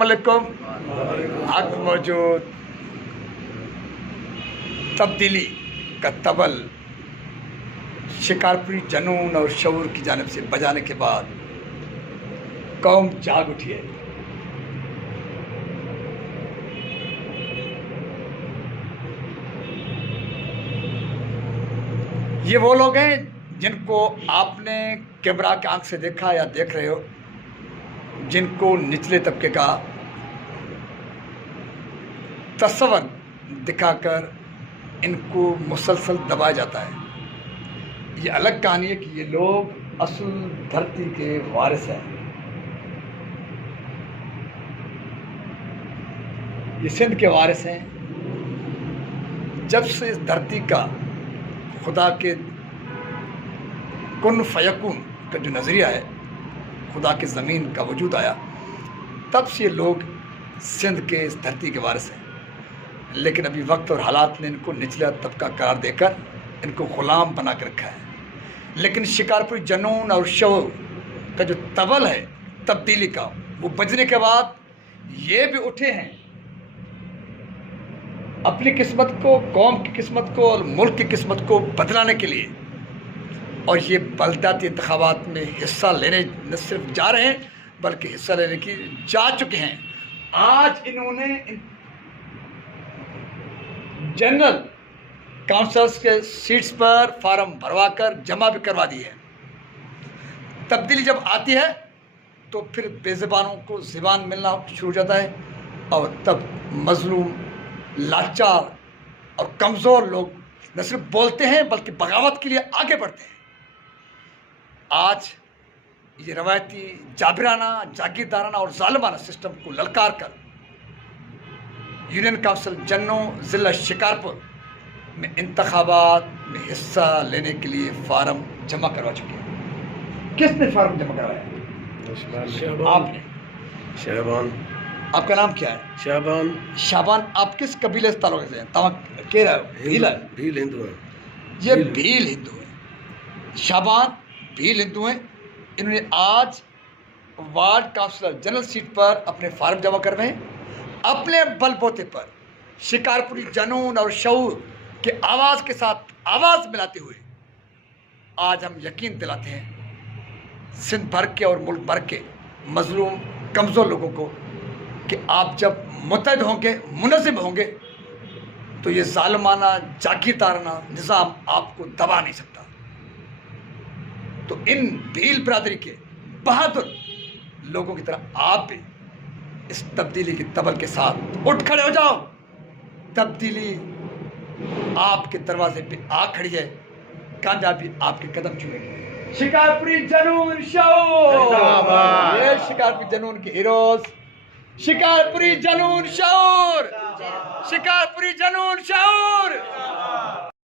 मलकुम हक मौजूद तब्दीली का तबल शिकारपुरी जनून और शऊर की जानिब से बजाने के बाद कौम जाग उठी है। ये वो लोग हैं जिनको आपने कैमरा के आंख से देखा या देख रहे हो, जिनको निचले तबके का तस्वर दिखाकर इनको मुसलसल दबाया जाता है। ये अलग कहानी है कि ये लोग असल धरती के वारिस हैं। ये सिंध के वारिस हैं। जब से इस धरती का खुदा के कुन फयकुन का जो नज़रिया है, खुदा की ज़मीन का वजूद आया, तब से ये लोग सिंध के इस धरती के वारिस हैं। लेकिन अभी वक्त और हालात ने इनको निचला तबका करार देकर इनको ग़ुलाम बना कर रखा है। लेकिन शिकारपुरी जनून और शऊर का जो तबल है तब्दीली का, वो बजने के बाद ये भी उठे हैं अपनी किस्मत को, कौम की किस्मत को और मुल्क की किस्मत को बदलाने के लिए। और ये बलदाती इंतखाबात में हिस्सा लेने न सिर्फ जा रहे हैं बल्कि हिस्सा लेने की जा चुके हैं। आज इन्होंने जनरल काउंसिल्स के सीट्स पर फार्म भरवाकर जमा भी करवा दी है। तब्दीली जब आती है तो फिर बेज़बानों को ज़बान मिलना शुरू हो जाता है और तब मजलूम, लाचार और कमज़ोर लोग न सिर्फ बोलते हैं बल्कि बगावत के लिए आगे बढ़ते हैं। आज ये रवायती जाबिराना, जागीरदाराना और जालिमाना सिस्टम को ललकार कर यूनियन काउंसिल जन्नो ज़िला शिकारपुर में इंतखाबात में हिस्सा लेने के लिए फार्म जमा करवा चुके हैं। किसने फार्म जमा करवाया? आपने। शाबान। आपका नाम क्या है? शाबान। शाबान। आप किस कबीले से ताल्लुक़ से हैं? के रहे हो? भील हिंदू है। ये भील हिंदू है। शाबान भील हिंदू हैं। इन्होंने आज वार्ड काउंसिलर जनरल सीट पर अपने फार्म जमा करवाए हैं। अपने बलबूते पर शिकारपुरी जनून और शऊर के आवाज़ के साथ आवाज़ मिलाते हुए आज हम यकीन दिलाते हैं सिंध भर के और मुल्क भर के मजलूम, कमज़ोर लोगों को कि आप जब मुत्तहिद होंगे, मुनज़्ज़म होंगे, तो ये ज़ालिमाना, जागीरदाराना निज़ाम आपको दबा नहीं सकता। तो इन भील बरादरी के बहादुर लोगों की तरह आप भी इस तब्दीली के तबल के साथ उठ खड़े हो जाओ। तब्दीली आपके दरवाजे पे आ खड़ी है। कामयाबी आपके कदम चूमेगी। शिकारपुरी जनून शऊर, ये शिकारपुरी जनून के हीरोज, शिकारपुरी जनून शऊर, शिकारपुरी जनून शऊर।